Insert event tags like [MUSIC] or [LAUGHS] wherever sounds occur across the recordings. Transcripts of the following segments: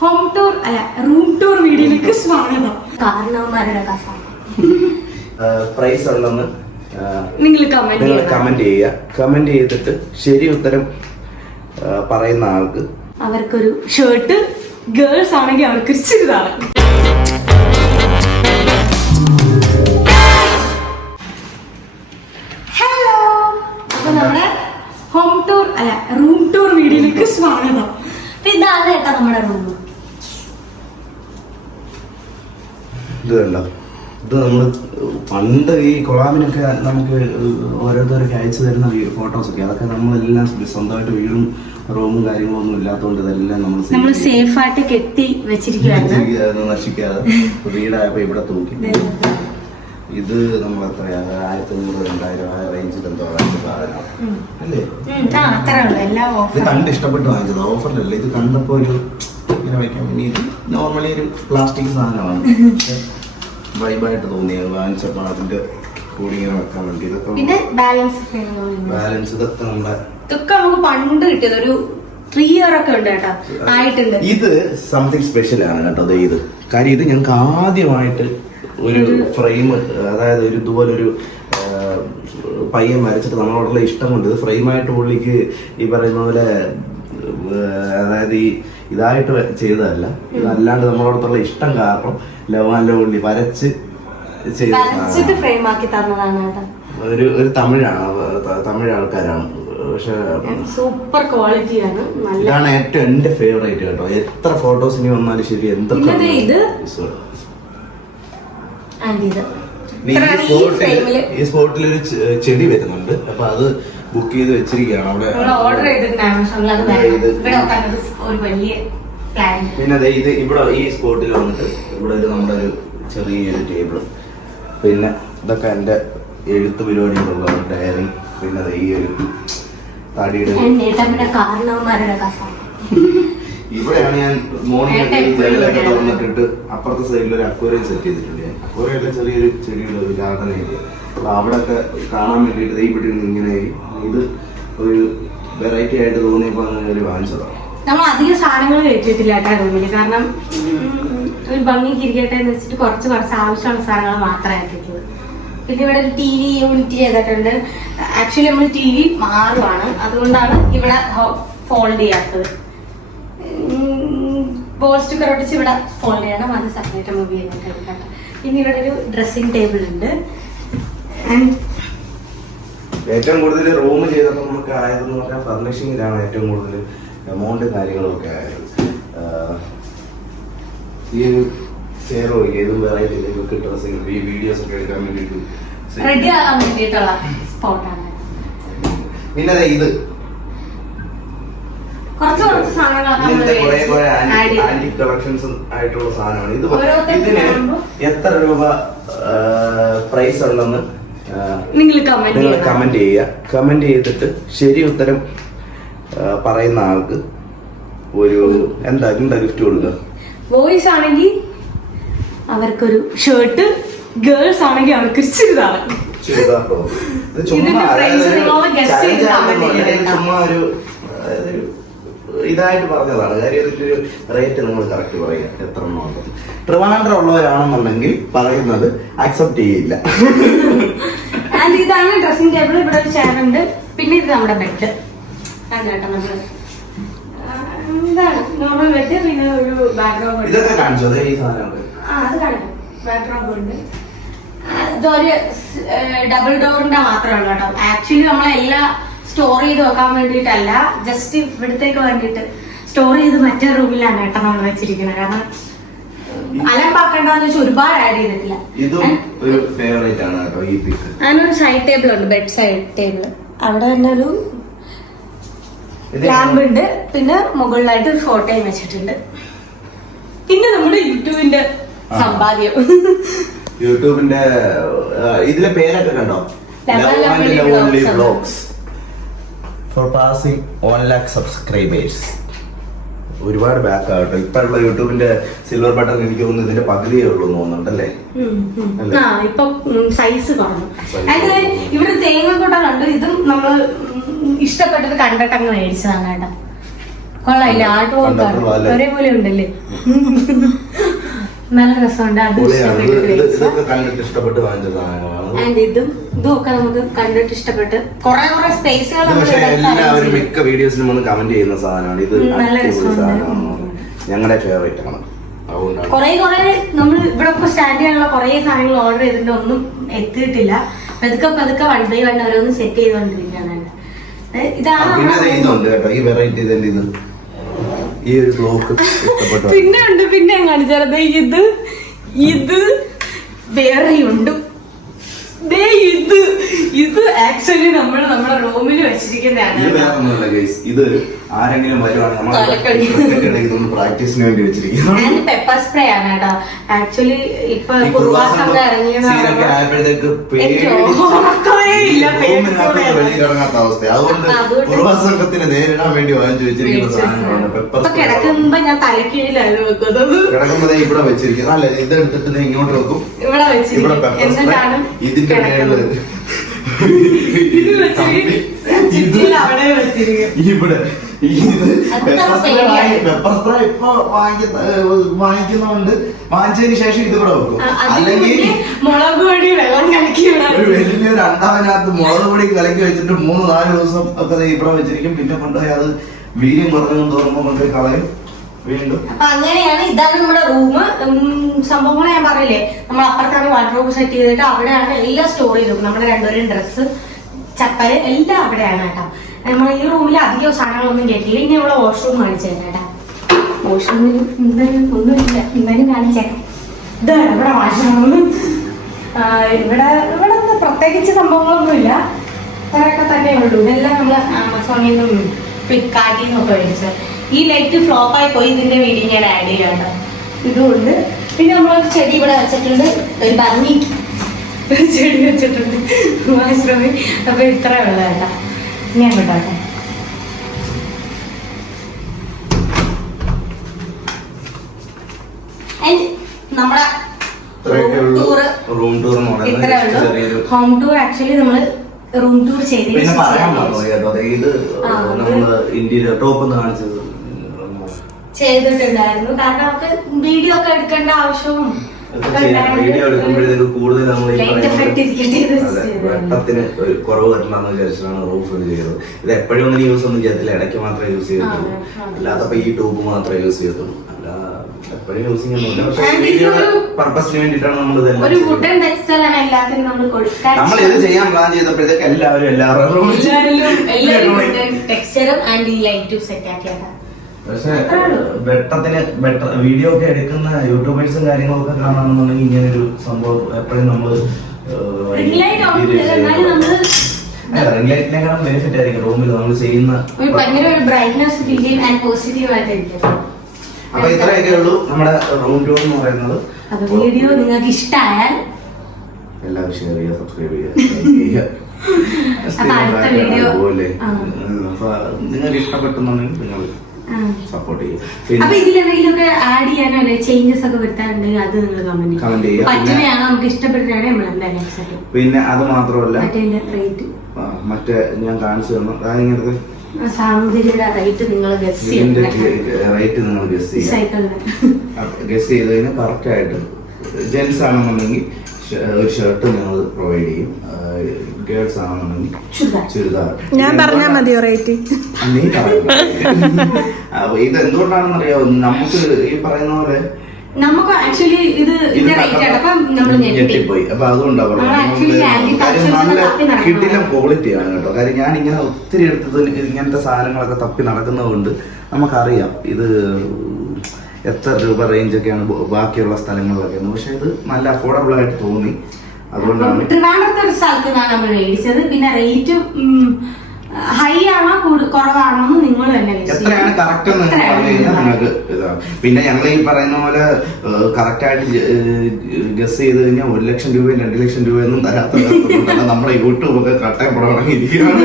Home tour അല്ല room tour വീഡിയോയിലേക്ക് സ്വാഗതം. കാരണവന്മാരുടെ കഥ. പ്രൈസ് ഉള്ളെന്ന് നിങ്ങൾ കമന്റ് നിങ്ങൾ കമന്റ് ചെയ്യുക. കമന്റ് ചെയ്തിട്ട് ശരി ഉത്തരം പറയുന്ന ആൾക്ക്. അവർക്കൊരു ഷർട്ട് ഗേൾസ് ആണെങ്കിൽ അവർക്കൊരു ചുരിദാർ. പണ്ട് ഈ കൊളാമിനൊക്കെ നമുക്ക് ഓരോരുത്തരൊക്കെ അയച്ചു തരുന്ന ഫോട്ടോസൊക്കെ അതൊക്കെ നമ്മളെല്ലാം സ്വന്തമായിട്ട് വീടും റൂമും കാര്യങ്ങളൊന്നും ഇല്ലാത്തതുകൊണ്ട് ഇതെല്ലാം നമ്മൾ സേഫ് ആയിട്ട് കെട്ടി നശിക്കാതെ വീടായപ്പോ ഇവിടെ തൂക്കി. [LAUGHS] ഇത് നമ്മൾ എത്രയാ? ആയിരത്തി അഞ്ഞൂറ് രണ്ടായിരം ആ റേഞ്ചിൽ എന്തോ സാധനം. അല്ലേ? ഇത് കണ്ട് ഇഷ്ടപ്പെട്ട് വാങ്ങിച്ചത്. ഓഫറിലല്ലേ? ഇത് കണ്ടപ്പോ ഒരു ഇങ്ങനെ വെക്കാൻ വേണ്ടി ഇത് നോർമലി ഒരു പ്ലാസ്റ്റിക് സാധനമാണ്. [LAUGHS] വൈബായിട്ട് തോന്നിയത്. വാങ്ങിച്ചപ്പോൾ അതിന്റെ കൂടി ഇങ്ങനെ വെക്കാൻ വേണ്ടി. ഇതൊക്കെ പിന്നെ ബാലൻസ് ബാലൻസ് ഇതൊക്കെ നമ്മുടെ ഇതൊക്കെ നമുക്ക് പണ്ട് കിട്ടിയത് ഒരു ത്രീ ഇയർ ഒക്കെ ഉണ്ട് കേട്ടോ. ആയിട്ടുണ്ട്. ഇത് സംതിങ് സ്പെഷ്യൽ ആണ് കേട്ടോ. ദേ ഇത്. കാര്യം ഇത് ഞങ്ങൾക്ക് ആദ്യമായിട്ട് ഒരു ഫ്രെയിം അതായത് ഒരു ഇതുപോലെ ഒരു പയ്യൻ വരച്ചിട്ട് നമ്മളോടുള്ള ഇഷ്ടം കൊണ്ട് ഇത് ഫ്രെയിമായിട്ട് പുള്ളിക്ക് ഈ പറയുന്ന പോലെ അതായത് ഈ ഇതായിട്ട് ചെയ്തതല്ല. ഇതല്ലാണ്ട് നമ്മളോടത്തുള്ള ഇഷ്ടം കാരണം ലവാന്റെ ഉള്ളി വരച്ച് ചെയ്ത വരച്ചിട്ട് ഫ്രെയിം ആക്കി തന്നതാണ് കേട്ടോ ഒരു ഒരു തമിഴാണ് തമിഴ് ആൾക്കാരാണ്. പക്ഷെ സൂപ്പർ ക്വാളിറ്റിയാണ് ഇതാണ് ഏറ്റവും എന്റെ ഫേവറേറ്റ് കേട്ടോ. എത്ര ഫോട്ടോസ് ഇനി വന്നാലും ശരി എന്തൊക്കെ ആൻഡ് ഈ സ്പോട്ടിൽ ഒരു ചെടി വരുന്നുണ്ട്. അപ്പൊ അത് ബുക്ക് ചെയ്ത് വെച്ചിരിക്കുകയാണ്. അവിടെ ഓർഡർ പിന്നെ അതെ ഇത് ഇവിടെ ഈ സ്പോട്ടിൽ വന്നിട്ട് ഇവിടെ ഒരു നമ്മുടെ ഒരു ചെറിയൊരു ടേബിൾ പിന്നെ ഇതൊക്കെ എന്റെ എഴുത്ത് പരിപാടികളുള്ള ഡയറി പിന്നെ അതെ ഈ ഒരു തടിയുടെ ഇവിടെയാണ് ഞാൻ മോർണിംഗ് തുറന്നിട്ടിട്ട് അപ്പുറത്തെ സൈഡിൽ ഒരു അക്വേറിയം സെറ്റ് ചെയ്തിട്ടുണ്ട് അക്വേറിയം ചെറിയൊരു ചെടിയുടെ ഒരു ഗാർഡൻ അപ്പോൾ അപ്പൊ അവിടെയൊക്കെ കാണാൻ വേണ്ടിയിട്ട് ദേ ഇവിടെ ഇരുന്ന് ഇങ്ങനെ ഇത് ഒരു വെറൈറ്റി ആയിട്ട് തോന്നിയപ്പോൾ അങ്ങനെ ഒരു വാങ്ങിച്ചതാണ്. നമ്മൾ അധികം സാധനങ്ങൾ കേട്ടോ റൂമിൽ കാരണം ഒരു ഭംഗിക്ക് ഇരിക്കട്ടെ എന്ന് വെച്ചിട്ട് കുറച്ച് കുറച്ച് ആവശ്യമുള്ള സാധനങ്ങൾ മാത്രമേ ആക്കിയിട്ടുള്ളൂ. പിന്നെ ഇവിടെ ഒരു ടി വി യൂണിറ്റ് ചെയ്തിട്ടുണ്ട്. ആക്ച്വലി നമ്മൾ ടി വി മാറുവാണ്. അതുകൊണ്ടാണ് ഇവിടെ ഫോൾഡ് ചെയ്യാത്തത്. ബോൾ സ്റ്റിക്കർ ഒട്ടിച്ച് ഇവിടെ ഫോൾഡ് ചെയ്യണം. അത് സെപ്പറേറ്റ് മൂവ് ചെയ്തിട്ടുണ്ട് കേട്ടോ പിന്നെ ഇവിടെ ഒരു ഡ്രസ്സിംഗ് ടേബിൾ ഉണ്ട് ഏറ്റവും കൂടുതൽ റൂം ചെയ്തപ്പോൾ നമുക്ക് ആയതെന്ന് പറഞ്ഞാൽ ഫർണിഷിങ്ങിലാണ് ഏറ്റവും കൂടുതൽ എമൗണ്ട് കാര്യങ്ങളൊക്കെ ആയത്. ഈ ഒരു ചെയറോ ഏത് വെറൈറ്റി നിങ്ങൾക്ക് ഡ്രസ്സിങ് ഈ വീഡിയോസ് ഒക്കെ എടുക്കാൻ വേണ്ടിയിട്ട് റെഡി ആകാൻ വേണ്ടിയിട്ടുള്ള സ്പോട്ടാണ് പിന്നെ ഇത്. കുറച്ച് കുറച്ച് സാധനങ്ങളൊക്കെ കളക്ഷൻസ് ആയിട്ടുള്ള സാധനമാണ്. ഇത് ഇതിന്? എത്ര രൂപ പ്രൈസ് ഉള്ളെന്ന് നിങ്ങൾ കമന്റ് ചെയ്യുക. കമന്റ് ചെയ്തിട്ട് ശരി ഉത്തരം പറയുന്ന ആൾക്ക് ഒരു എന്താ എന്താ ഗിഫ്റ്റ് കൊടുക്കുക? ബോയ്സ് ആണെങ്കിൽ അവർക്കൊരു ഷർട്ട് ഗേൾസ് ആണെങ്കിൽ അവർക്ക് ചുരിദാർ. ചുരിദാർ ചുമ്മാ ഒരു ഇതായിട്ട് പറഞ്ഞതാണ്. കാര്യം ഇതിന്റെ ഒരു റേറ്റ് നിങ്ങൾ കറക്റ്റ് പറയുക എത്ര എണ്ണം ട്രിവാൻഡ്രം ഉള്ളവരാണെന്നുണ്ടെങ്കിൽ പറയുന്നത് അക്സെപ്റ്റ് ചെയ്യില്ല. ആൻഡ് ഇതാണ് ഡ്രസ്സിംഗ് ടേബിൾ ഇവിടെ ഒരു ചെയർ ഉണ്ട്. പിന്നെ ഇത് നമ്മുടെ ബെഡ് കേട്ടോ നമ്മൾ? എന്താണ്? നോർമൽ ബെഡ് പിന്നെ ഒരു ബാക്ക്ഗ്രൗണ്ട് ഇതൊക്കെ കാണിച്ചു? ഈ സാധനമൊക്കെ ആ അത് കാണിക്കും ബാക്ക്ഗ്രൗണ്ട് ഉണ്ട്. ഇതൊരു ഡബിൾ ഡോറിന്റെ മാത്രമാണ് കേട്ടോ. ആക്ച്വലി നമ്മളെല്ലാം സ്റ്റോർ ചെയ്ത് വെക്കാൻ വേണ്ടിയിട്ടല്ല ജസ്റ്റ് ഇവിടത്തേക്ക് വേണ്ടിയിട്ട് സ്റ്റോർ ചെയ്ത് മറ്റേ റൂമിലാണ് കേട്ടോ നമ്മൾ വെച്ചിരിക്കുന്നത്. കാരണം അലമ്പാക്കണ്ടെന്ന് വെച്ചാൽ ഒരുപാട് ആഡ് ചെയ്തിട്ടില്ല. ഇതും ഒരു ഫേവറേറ്റ് ആണ് കേട്ടോ ഈ പിക്ക് അതിനൊരു സൈഡ് ടേബിൾ ഉണ്ട് ബെഡ് സൈഡ് ടേബിൾ അവിടെ തന്നെ ഒരു ലാമ്പ് ഉണ്ട് പിന്നെ മുകളിലായിട്ട് ഒരു ഫോട്ടോയും വെച്ചിട്ടുണ്ട്. പിന്നെ നമ്മുടെ യൂട്യൂബിന്റെ. സമ്പാദ്യം. യൂട്യൂബിന്റെ ഇതിലെ പേരൊക്കെ കണ്ടോ? Vlogs. For passing one lakh subscribers ഒരുപാട് ബാക്ക് ആകട്ടോ. ഇപ്പൊ യൂട്യൂബിന്റെ സിൽവർ ബട്ടൺ എനിക്ക് തോന്നുന്നു ഇതിന്റെ പകുതിയേ ഉള്ളൂ തോന്നുന്നുണ്ടല്ലേ? ഇപ്പൊ സൈസ് കുറഞ്ഞു. ഇവർ ഇവിടെ തേങ്ങ കൊട്ട കണ്ടു. ഇതും നമ്മൾ ഇഷ്ടപ്പെട്ടത് കണ്ടിട്ട് അങ്ങ് മേടിച്ചതാണ് കേട്ടോ. കൊള്ളായില്ല ആട്ടുപോലെ? ഒരേപോലെ ഉണ്ടല്ലേ? നല്ല രസമുണ്ട്. അത് ഇതൊക്കെ കണ്ടിട്ട് ഇഷ്ടപ്പെട്ട് വാങ്ങിച്ച ആൻഡ് ഇതും ഇതും നമുക്ക് കണ്ടിട്ട് ഇഷ്ടപ്പെട്ട് കുറെ കുറെ സ്പേസുകൾ പക്ഷേ എല്ലാവരും മിക്ക വീഡിയോസിലും വന്ന് കമന്റ് ചെയ്യുന്ന സാധനമാണ്. ഇത് നല്ല അടിപൊളി. സാധനമാണ്. ഞങ്ങളുടെ ഫേവറേറ്റ് ആണ്. കുറെ കുറെ നമ്മൾ ഇവിടെ ഇപ്പൊ സ്റ്റാൻഡ് ചെയ്യാനുള്ള കുറെ സാധനങ്ങൾ ഓർഡർ ചെയ്തിട്ട് ഒന്നും എത്തിയിട്ടില്ല. പതുക്കെ പതുക്കെ വൺ ബൈ വൺ ഓരോന്ന് സെറ്റ് ചെയ്തുകൊണ്ടിരിക്കുകയാണ്. ഇതാണ് ഇതുണ്ട് കേട്ടോ. ഈ വെറൈറ്റി ഇത്. ഈ ഒരു ബ്ലോക്ക് ഇഷ്ടപ്പെട്ടു? പിന്നെ ഉണ്ട് പിന്നെ കാണിച്ചത് ഇത് ഇത് വേറെയുണ്ട്. ഇത് ഇത് ആക്ച്വലി നമ്മൾ നമ്മുടെ റൂമിൽ വെച്ചിരിക്കുന്നതാണ്. ഇത് ആരെങ്കിലും വരുവാണെങ്കിൽ പ്രാക്ടീസിന് വേണ്ടി വെച്ചിരിക്കുന്നത് പെപ്പർ സ്പ്രേ ആണ് കേട്ടോ. ആക്ച്വലി ഇപ്പൊ കുറുവാസം കുറുവാസം പേടിച്ചോടെ. അവസ്ഥ അതുകൊണ്ട് കുറുവാസംഘത്തിന് നേരിടാൻ വേണ്ടി വാങ്ങിച്ചു വെച്ചിരിക്കുന്ന സാധനമാണ് പെപ്പർ കിടക്കുമ്പോ ഞാൻ തലക്കീഴിലായിരുന്നു വെക്കുന്നത്. കിടക്കുമ്പോൾ ഇവിടെ വെച്ചിരിക്കുന്നത് അല്ല ഇത് എടുത്തിട്ട് ദേ ഇങ്ങോട്ട് വെക്കും. ഇവിടെ ഇവിടെ പെപ്പർ എന്നിട്ടാണ് ഇതിന്റെ മേളിൽ ഇവിടെ. പെപ്പർ സ്പ്രേ പേടിയാണ്. വാങ്ങി- പെപ്പർ സ്പ്രേ ഇപ്പൊ വാങ്ങിക്കുന്ന വാങ്ങിക്കുന്നതുകൊണ്ട് വാങ്ങിച്ചതിന് ശേഷം ഇത് ഇവിടെ വെക്കും. അല്ലെങ്കിൽ മുളക് പൊടി വെള്ളം കലക്കി ഒരു വലിയ രണ്ടാമനകത്ത് മുളക് പൊടി കലക്കി വെച്ചിട്ട് മൂന്ന് നാല് ദിവസം ഒക്കെ ഇവിടെ വെച്ചിരിക്കും. പിന്നെ കൊണ്ടുപോയി അത് വീര്യം കുറഞ്ഞു തോന്നുമ്പോൾ കൊണ്ടുപോയി കളയും. വീണ്ടും. അപ്പൊ അങ്ങനെയാണ് ഇതാണ് നമ്മുടെ റൂം സംഭവങ്ങൾ ഞാൻ പറയില്ലേ നമ്മൾ അപ്പുറത്താണ് വാട്ടർ വാർഡ്രോബ് സെറ്റ് ചെയ്തിട്ട് അവിടെയാണ് എല്ലാം സ്റ്റോർ ചെയ്തത് നമ്മുടെ രണ്ടുപേരും ഡ്രസ്സ് ചപ്പൽ എല്ലാം അവിടെയാണ് കേട്ടോ. നമ്മൾ ഈ റൂമിൽ അധികം സാധനങ്ങളൊന്നും കേട്ടില്ല ഇനി നമ്മളെ വാഷ്റൂം കാണിച്ചു തരാം കേട്ടോ. വാഷ്റൂമിൽ ഒന്നുമില്ല. ഇവിടെ വാഷ്റൂം ഇവിടെ ഇവിടെ പ്രത്യേകിച്ച് സംഭവങ്ങളൊന്നുമില്ല. അത്രയൊക്കെ തന്നെ ഉള്ളൂ. ഇതെല്ലാം നമ്മൾ ആമസോണിൽ നിന്നും ഫ്ലിപ്കാർട്ടിൽ നിന്നൊക്കെ മേടിച്ചത്. ഈ ലൈറ്റ് ഫ്ലോപ്പ് ആയി പോയി ഇതിന്റെ വീഡിയോ ഞാൻ ആഡ് ചെയ്യാം ഇതുകൊണ്ട് പിന്നെ നമ്മൾ ചെടി ഇവിടെ വെച്ചിട്ടുണ്ട്. ഒരു ഭംഗി. ചെടി വെച്ചിട്ടുണ്ട്. വാഷ്റൂമിൽ അപ്പൊ ഇത്ര ഉള്ള കേട്ടോ. ഞാൻ നമ്മുടെ റൂം ടൂർ എന്ന് പറയുന്നത് ഇത്രേ ഉള്ളൂ. ഹോം ടൂർ ആക്ച്വലി നമ്മൾ റൂം ടൂർ പിന്നെ പറയാൻ ശേഷം മറന്നു കേട്ടോ. ദേ ഇത് നമ്മൾ ഇന്ത്യയിലെ ടോപ്പ് കാണിച്ചത്. ചെയ്തിട്ടുണ്ടായിരുന്നു. കാരണം നമുക്ക് വീഡിയോ ഒക്കെ എടുക്കേണ്ട ആവശ്യവും. വീഡിയോ എടുക്കുമ്പോഴത്തേക്ക് കൂടുതൽ നമ്മൾ. വെട്ടത്തിന് ഒരു കുറവ് വരണമെന്ന് വിചാരിച്ചിട്ടാണ് റൂഫ് ഇത് ചെയ്തത്. ഇത് എപ്പോഴും ഒന്നും യൂസ് ഒന്നും ചെയ്യത്തില്ല. ഇടയ്ക്ക് മാത്രമേ യൂസ് ചെയ്യത്തുള്ളൂ. അല്ലാത്തപ്പോ ഈ ട്യൂബ് മാത്രമേ യൂസ് ചെയ്യത്തുള്ളൂ. അല്ല എപ്പോഴും യൂസ് ഒന്നുമില്ല പക്ഷേ വീഡിയോയുടെ പർപ്പസിന് വേണ്ടിയിട്ടാണ് നമ്മൾ നമ്മൾ ഇത് ചെയ്യാൻ പ്ലാൻ ചെയ്തപ്പോഴത്തേക്ക് എല്ലാവരും എല്ലാവരും പക്ഷെ വെട്ടത്തിന് വെട്ട വീഡിയോ ഒക്കെ എടുക്കുന്ന യൂട്യൂബേഴ്സും കാര്യങ്ങളൊക്കെ കാണണമെന്നുണ്ടെങ്കിൽ ഇങ്ങനെ ഒരു സംഭവം എപ്പോഴും നമ്മൾ റിംഗ് ലൈറ്റിനേക്കാളും ബെനിഫിറ്റ് ആയിരിക്കും റൂമിൽ നമ്മൾ ചെയ്യുന്ന അപ്പൊ ഇത്രയൊക്കെ ഉള്ളൂ നമ്മുടെ റൂം ടൂർ എന്ന് പറയുന്നത്. വീഡിയോ നിങ്ങൾക്ക് ഇഷ്ടമായാൽ എല്ലാവരും ഷെയർ ചെയ്യുക സബ്സ്ക്രൈബ് ചെയ്യുക. [LAUGHS] നിങ്ങൾക്ക് ഇഷ്ടപ്പെട്ടെന്നുണ്ടെങ്കിൽ നിങ്ങൾ സപ്പോർട്ട് ചെയ്യും. അപ്പൊ പിന്നെ ഇതിലെന്തെങ്കിലുമൊക്കെ ആഡ് ചെയ്യാനോ ചേഞ്ചസ് ഒക്കെ അത് നിങ്ങൾ കമന്റ് കമന്റ്. പറ്റുന്നതാണ് നമുക്ക് ഇഷ്ടപ്പെടുന്നതാണ് നമ്മൾ എന്തായാലും പിന്നെ അത് മാത്രമല്ല മറ്റേ റേറ്റ് മറ്റേ ഞാൻ കാണിച്ചു തന്നു അതായത് റേറ്റ് നിങ്ങൾ ഗസ് സൈക്കിളിന് ഗസ് ചെയ്ത് കഴിഞ്ഞാൽ കറക്റ്റ് ആയിട്ട് ജെൻസ് ആണെന്നുണ്ടെങ്കിൽ ഒരു ഷർട്ട് ഞങ്ങൾ പ്രൊവൈഡ് ചെയ്യും. ഗേൾസ് ആണെന്നുണ്ടെങ്കിൽ ചുരിദാർ. ഞാൻ പറഞ്ഞാൽ മതിയോ റേറ്റ് നീ. അപ്പൊ ഇത് എന്തുകൊണ്ടാണെന്നറിയാമോ നമുക്ക് ഈ പറയുന്ന പോലെ നമുക്ക് ആക്ച്വലി ഇത് ഞെട്ടിപ്പോയി. അപ്പൊ അതുകൊണ്ടാ തപ്പി കിട്ടില്ല ക്വാളിറ്റി ആണ് കേട്ടോ. കാര്യം ഞാൻ ഇങ്ങനെ ഒത്തിരി എടുത്തത് ഇങ്ങനത്തെ സാധനങ്ങളൊക്കെ തപ്പി നടക്കുന്നത് കൊണ്ട് നമുക്കറിയാം. ഇത് എത്ര രൂപ റേഞ്ച് ഒക്കെയാണ് ബാക്കിയുള്ള സ്ഥലങ്ങളിലൊക്കെ പക്ഷെ ഇത് നല്ല അഫോർഡബിൾ ആയിട്ട് തോന്നി. അതുകൊണ്ടാണ് ട്രിവാൻഡ്രത്തെ ഒരു സ്ഥലത്ത് നിന്നാണ് നമ്മൾ മേടിച്ചത്. പിന്നെ റേറ്റ് ഹൈ ആണോ കുറവാണോ എന്ന് നിങ്ങൾ തന്നെ എത്രയാണ് കറക്റ്റ് കഴിഞ്ഞാൽ നിങ്ങൾക്ക് ഇതാണ്. പിന്നെ ഞങ്ങൾ ഈ പറയുന്ന പോലെ കറക്റ്റായിട്ട് ഗസ് ചെയ്ത് കഴിഞ്ഞാൽ ഒരു ലക്ഷം രൂപയും രണ്ട് ലക്ഷം രൂപയൊന്നും തരാത്ത നമ്മുടെ യൂട്യൂബ് ഒക്കെ കട്ടയപ്പെടണമെന്നിരിക്കുകയാണ്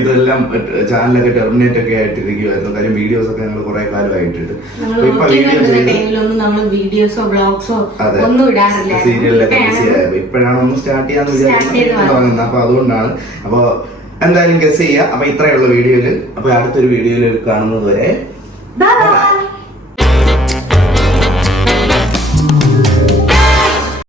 ഇതെല്ലാം ചാനലൊക്കെ ടെർമിനേറ്റ് ഒക്കെ ആയിട്ടിരിക്കുമായിരുന്നു കാര്യം വീഡിയോസ് ഒക്കെ ഞങ്ങൾ കുറെ കാലമായിട്ടുണ്ട്. വീഡിയോസോ ബ്ലോഗ്സോ സീരിയലിലൊക്കെ ബിസി ഇപ്പോഴാണ് ഇപ്പോഴാണ് ഒന്ന് സ്റ്റാർട്ട് ചെയ്യാന്ന് വിചാരിക്കുന്നത് അപ്പൊ അതുകൊണ്ടാണ്. അപ്പൊ എന്തായാലും ഗസ് ചെയ്യുക അപ്പൊ ഇത്രയുള്ള വീഡിയോയിൽ. അപ്പൊ അടുത്തൊരു വീഡിയോയിൽ കാണുന്നത് വരെ